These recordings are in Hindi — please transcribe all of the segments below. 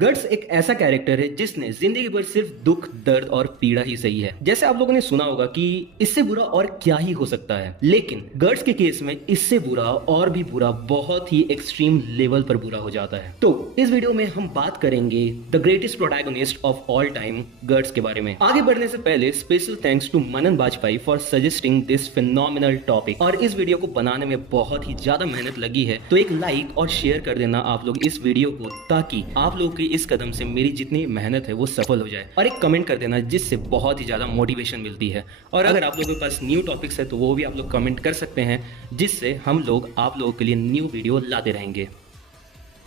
गर्ट्स एक ऐसा कैरेक्टर है जिसने जिंदगी भर सिर्फ दुख, दर्द और पीड़ा ही सही है। जैसे आप लोगों ने सुना होगा कि इससे बुरा और क्या ही हो सकता है, लेकिन गर्ट्स के केस में इससे बुरा और भी बुरा, बहुत ही एक्सट्रीम लेवल पर बुरा हो जाता है। तो इस वीडियो में हम बात करेंगे the greatest protagonist of all time, Guts के बारे में। आगे बढ़ने से पहले special thanks to Manan Bajpai for suggesting this phenomenal topic. और इस वीडियो को बनाने में बहुत ही ज्यादा मेहनत लगी है, तो एक लाइक और शेयर कर देना आप लोग इस वीडियो को, ताकि आप लोग की इस कदम से मेरी जितनी मेहनत है वो सफल हो जाए। और एक कमेंट कर देना जिससे बहुत ही ज़्यादा मोटिवेशन मिलती है। और अगर आप लोगों के पास न्यू टॉपिक्स है तो वो भी आप लोग कमेंट कर सकते हैं, जिससे हम लोग आप लोगों के लिए न्यू वीडियो लाते रहेंगे।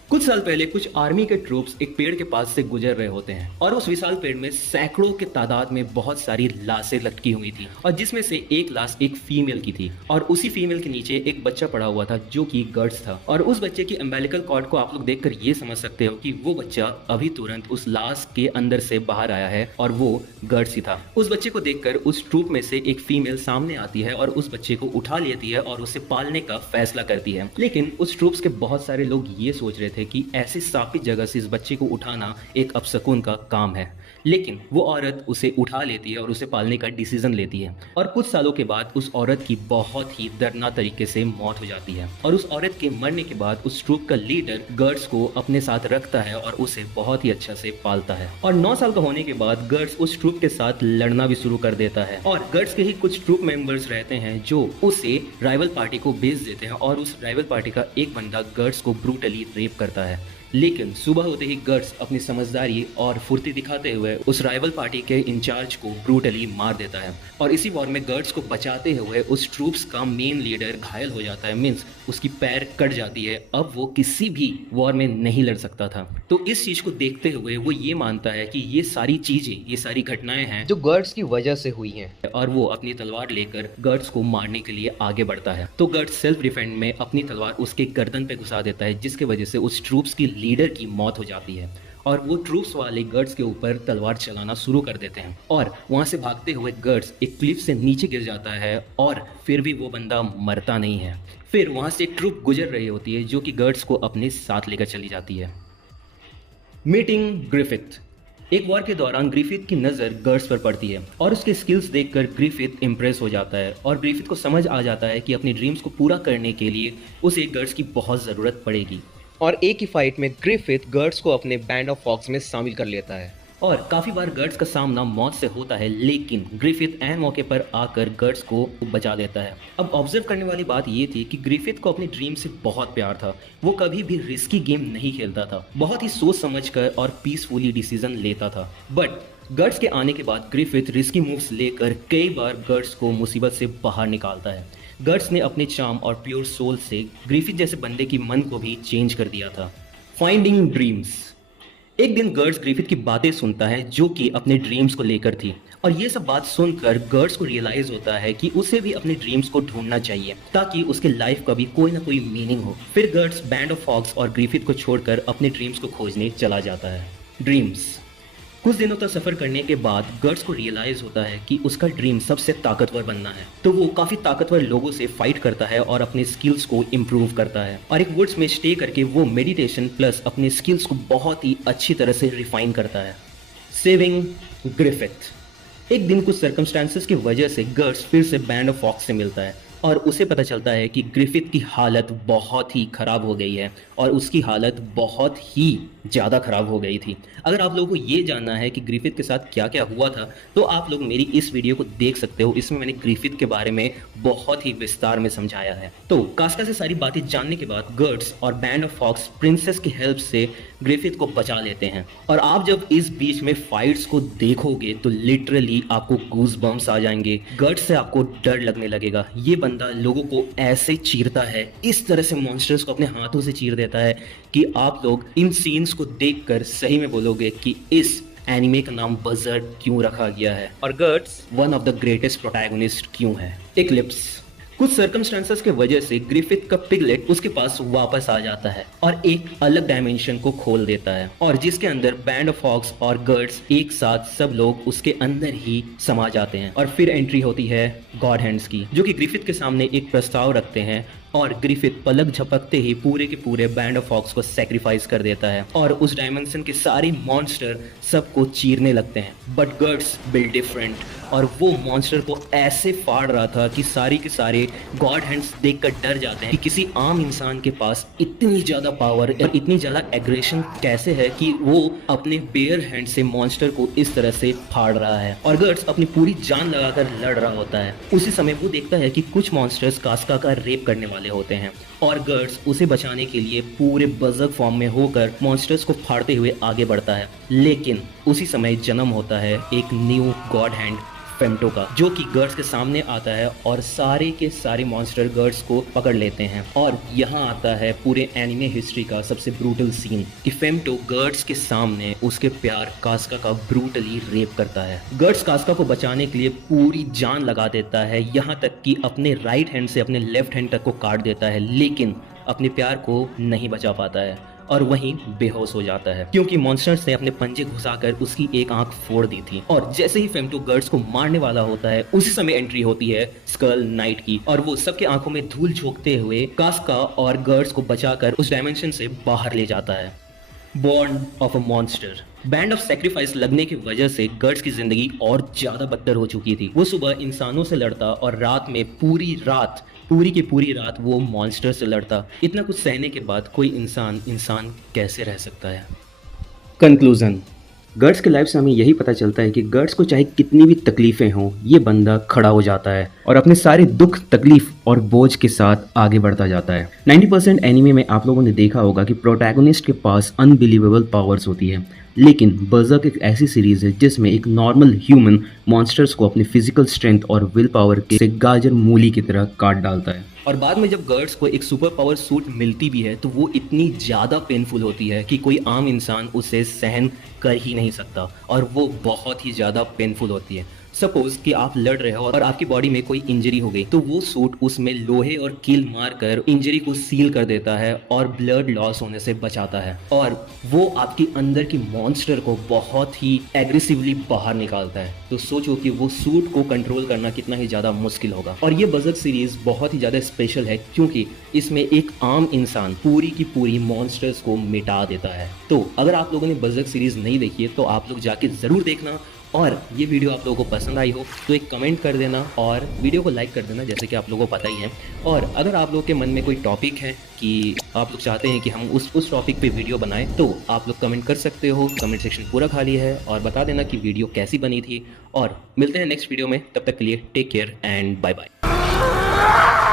कुछ साल पहले कुछ आर्मी के ट्रूप्स एक पेड़ के पास से गुजर रहे होते हैं और उस विशाल पेड़ में सैकड़ों के तादाद में बहुत सारी लाशें लटकी हुई थी, और जिसमें से एक लाश एक फीमेल की थी, और उसी फीमेल के नीचे एक बच्चा पड़ा हुआ था जो कि गर्ट्स था। और उस बच्चे की अम्बिलिकल कॉर्ड को आप लोग देखकर ये समझ सकते हो कि वो बच्चा अभी तुरंत उस लाश के अंदर से बाहर आया है और वो गर्ट्स ही था। उस बच्चे को देखकर उस ट्रूप में से एक फीमेल सामने आती है और उस बच्चे को उठा लेती है और उसे पालने का फैसला करती है। लेकिन उस ट्रूप्स के बहुत सारे लोग ये सोच रहे थे कि ऐसी स्थापित जगह से इस बच्चे को उठाना एक अपशकुन का काम है, लेकिन वो औरत उसे उठा लेती है और उसे पालने का डिसीजन लेती है। और कुछ सालों के बाद उस औरत की बहुत ही दर्दनाक तरीके से मौत हो जाती है, और उस औरत के मरने के बाद उस ट्रूप का लीडर गर्ट्स को अपने साथ रखता है और उसे बहुत ही अच्छा से पालता है। और 9 साल का होने के बाद गर्ट्स उस ट्रूप के साथ लड़ना भी शुरू कर देता है, और गर्ट्स के ही कुछ ट्रूप मेंबर्स रहते हैं जो उसे राइवल पार्टी को बेच देते हैं, और उस राइवल पार्टी का एक बंदा गर्ट्स को ब्रूटली रेप करता है। लेकिन सुबह होते ही गर्ट्स अपनी समझदारी और फुर्ती दिखाते हुए उस राइवल पार्टी के इंचार्ज को ब्रूटली मार देता है, और इसी वॉर में गर्ट्स को बचाते हुए उस ट्रूप्स का मेन लीडर घायल हो जाता है, मीन्स उसकी पैर कट जाती है। अब वो किसी भी वॉर में नहीं लड़ सकता था। तो इस चीज को देखते हुए वो ये मानता है कि ये सारी चीजें, ये सारी घटनाएं हैं जो गर्ट्स की वजह से हुई हैं, और वो अपनी तलवार लेकर गर्ट्स को मारने के लिए आगे बढ़ता है। तो गर्ट्स सेल्फ डिफेंड में अपनी तलवार उसके गर्दन पे घुसा देता है, जिसकी वजह से उस ट्रूप्स की लीडर की मौत हो जाती है, और वो ट्रूप्स वाले गर्ट्स के ऊपर तलवार चलाना शुरू कर देते हैं। और वहां से भागते हुए गर्ट्स एक क्लिफ से नीचे गिर जाता है, और फिर भी वो बंदा मरता नहीं है। फिर वहां से एक ट्रूप गुजर रही होती है जो कि गर्ट्स को अपने साथ लेकर चली जाती है। Meeting Griffith. एक वॉर के दौरान ग्रिफिथ की नज़र गर्ट्स पर पड़ती है, और उसके स्किल्स देखकर ग्रिफिथ इम्प्रेस हो जाता है, और ग्रिफिथ को समझ आ जाता है कि अपनी ड्रीम्स को पूरा करने के लिए उसे गर्ट्स की बहुत ज़रूरत पड़ेगी। और एक ही फाइट में ग्रिफिथ गर्ट्स को अपने बैंड ऑफ फॉक्स में शामिल कर लेता है, और काफ़ी बार गर्ट्स का सामना मौत से होता है, लेकिन ग्रिफिथ एन मौके पर आकर गर्ट्स को बचा देता है। अब ऑब्जर्व करने वाली बात ये थी कि ग्रिफिथ को अपनी ड्रीम से बहुत प्यार था। वो कभी भी रिस्की गेम नहीं खेलता था, बहुत ही सोच समझकर और पीसफुली डिसीजन लेता था। बट गर्ट्स के आने के बाद ग्रिफिथ रिस्की मूव्स लेकर कई बार गर्ट्स को मुसीबत से बाहर निकालता है। गर्ट्स ने अपने चार्म और प्योर सोल से ग्रिफिथ जैसे बंदे की मन को भी चेंज कर दिया था। Finding dreams. एक दिन गर्ट्स ग्रिफिथ की बातें सुनता है जो कि अपने ड्रीम्स को लेकर थी, और ये सब बात सुनकर गर्ट्स को रियलाइज होता है कि उसे भी अपने ड्रीम्स को ढूंढना चाहिए, ताकि उसके लाइफ का भी कोई ना कोई मीनिंग हो। फिर गर्ट्स बैंड ऑफ फॉक्स और ग्रिफिथ को छोड़कर अपने ड्रीम्स को खोजने चला जाता है। ड्रीम्स। कुछ दिनों तक सफर करने के बाद गर्ट्स को रियलाइज होता है कि उसका ड्रीम सबसे ताकतवर बनना है। तो वो काफी ताकतवर लोगों से फाइट करता है और अपने स्किल्स को इम्प्रूव करता है, और एक वुड्स में स्टे करके वो मेडिटेशन प्लस अपने स्किल्स को बहुत ही अच्छी तरह से रिफाइन करता है। Saving Griffith. एक दिन कुछ सर्कमस्टांसेस की वजह से गर्ट्स फिर से बैंड ऑफ फॉक्स से मिलता है, और उसे पता चलता है कि ग्रिफिथ की हालत बहुत ही ख़राब हो गई है, और उसकी हालत बहुत ही ज़्यादा ख़राब हो गई थी। अगर आप लोगों को ये जानना है कि ग्रिफिथ के साथ क्या क्या हुआ था, तो आप लोग मेरी इस वीडियो को देख सकते हो। इसमें मैंने ग्रिफिथ के बारे में बहुत ही विस्तार में समझाया है। तो कास्का से सारी बातें जानने के बाद गर्ट्स और बैंड ऑफ फॉक्स प्रिंसेस की हेल्प से ग्रिफिथ को बचा लेते हैं, और आप जब इस बीच में फाइट्स को देखोगे तो लिटरली आपको गूज बम्स आ जाएंगे। गर्ट्स से आपको डर लगने लगेगा। ये बंदा लोगों को ऐसे चीरता है, इस तरह से मॉन्स्टर्स को अपने हाथों से चीर देता है कि आप लोग इन सीन्स को देखकर सही में बोलोगे कि इस एनिमे का नाम बजर्ड क्यों रखा गया है, और Guts one of the greatest protagonist क्यों है। इक्लिप्स। कुछ सर्कमस्टांसेस के वजह से ग्रिफिथ का पिगलेट उसके पास वापस आ जाता है और एक अलग डायमेंशन को खोल देता है, और जिसके अंदर बैंड ऑफ फॉक्स और गर्ट्स एक साथ सब लोग उसके अंदर ही समा जाते हैं। और फिर एंट्री होती है गॉड हैंड्स की, जो कि ग्रिफिथ के सामने एक प्रस्ताव रखते हैं और ग्रिफिथ पलक झपकते ही पूरे के पूरे बैंड ऑफ हॉक्स को सेक्रीफाइस कर देता है और उस डायमेंशन के सारे मॉन्स्टर सबको चीरने लगते हैं। बट गट्स बिल्ड डिफरेंट, और वो मॉन्स्टर को ऐसे फाड़ रहा था कि सारी के सारे गॉड हैंड्स देखकर डर जाते हैं कि किसी आम इंसान के पास इतनी ज़्यादा पावर और इतनी ज़्यादा एग्रेशन कैसे है कि वो अपने बेयर हैंड से मॉन्स्टर को इस तरह से फाड़ रहा है। और गट्स अपनी पूरी जान लगाकर लड़ रहा होता है। उसी समय वो देखता है कि कुछ मॉन्स्टर्स कास्का का रेप करने वाले होते हैं और गट्स उसे बचाने के लिए पूरे बजर्क फॉर्म में होकर मॉन्स्टर्स को फाड़ते हुए आगे बढ़ता है। लेकिन उसी समय जन्म होता है एक न्यू गॉड हैंड फेम्टो का, जो कि गर्ड्स के सामने आता है और सारे के सारे मॉन्स्टर गर्ड्स को पकड़ लेते हैं। और यहाँ आता है पूरे एनिमे हिस्ट्री का सबसे ब्रूटल सीन कि फेम्टो गर्ड्स के सामने उसके प्यार कास्का का ब्रूटली रेप करता है। गर्ड्स कास्का को बचाने के लिए पूरी जान लगा देता है, यहाँ तक कि अपने राइट हैंड से अपने लेफ्ट हैंड तक को काट देता है, लेकिन अपने प्यार को नहीं बचा पाता है और वहीं बेहोश हो जाता है क्योंकि मॉन्स्टर्स ने अपने पंजे घुसाकर उसकी एक आंख फोड़ दी थी। और जैसे ही फेम्टो गर्ड्स को मारने वाला होता है उसी समय एंट्री होती है स्कल नाइट की और वो सबके आंखों में धूल झोंकते हुए कास्का और गर्ड्स को बचाकर उस डायमेंशन से बाहर ले जाता है। Born of a monster. Band of sacrifice लगने की वजह से गर्ड्स की जिंदगी और ज्यादा बदतर हो चुकी थी। वो सुबह इंसानों से लड़ता और रात में पूरी की पूरी रात वो मॉन्स्टर से लड़ता। इतना कुछ सहने के बाद कोई इंसान कैसे रह सकता है। कंक्लूजन। गर्ड्स के लाइफ से हमें यही पता चलता है कि गर्ड्स को चाहे कितनी भी तकलीफें हों, ये बंदा खड़ा हो जाता है और अपने सारे दुख, तकलीफ और बोझ के साथ आगे बढ़ता जाता है। 90% एनीमे में आप लोगों ने देखा होगा कि प्रोटैगनिस्ट के पास अनबिलीवेबल पावर्स होती है, लेकिन बर्ज़र्क एक ऐसी सीरीज है जिसमें एक नॉर्मल ह्यूमन मॉन्स्टर्स को अपनी फिजिकल स्ट्रेंथ और विल पावर के गाजर मूली की तरह काट डालता है। और बाद में जब गर्ड्स को एक सुपर पावर सूट मिलती भी है तो वो इतनी ज़्यादा पेनफुल होती है कि कोई आम इंसान उसे सहन कर ही नहीं सकता और वो बहुत ही ज़्यादा पेनफुल होती है। सपोज कि आप लड़ रहे हो और आपकी बॉडी में कोई इंजरी हो गई तो वो सूट उसमें लोहे और कील मारकर इंजरी को सील कर देता है और ब्लड लॉस होने से बचाता है और वो आपकी अंदर की मॉन्स्टर को बहुत ही एग्रेसिवली बाहर निकालता है। तो सोचो कि वो सूट को कंट्रोल करना कितना ही ज़्यादा मुश्किल होगा। और ये बर्ज़र्क सीरीज बहुत ही ज़्यादा स्पेशल है क्योंकि इसमें एक आम इंसान पूरी की पूरी मॉन्स्टर्स को मिटा देता है। तो अगर आप लोगों ने बर्ज़र्क सीरीज नहीं देखी है तो आप लोग जाके ज़रूर देखना। और ये वीडियो आप लोगों को पसंद आई हो तो एक कमेंट कर देना और वीडियो को लाइक कर देना, जैसे कि आप लोगों को पता ही है। और अगर आप लोगों के मन में कोई टॉपिक है कि आप लोग चाहते हैं कि हम उस टॉपिक पे वीडियो बनाएं तो आप लोग कमेंट कर सकते हो। कमेंट सेक्शन पूरा खाली है और बता देना कि वीडियो कैसी बनी थी। और मिलते हैं नेक्स्ट वीडियो में, तब तक के लिए take care and bye bye.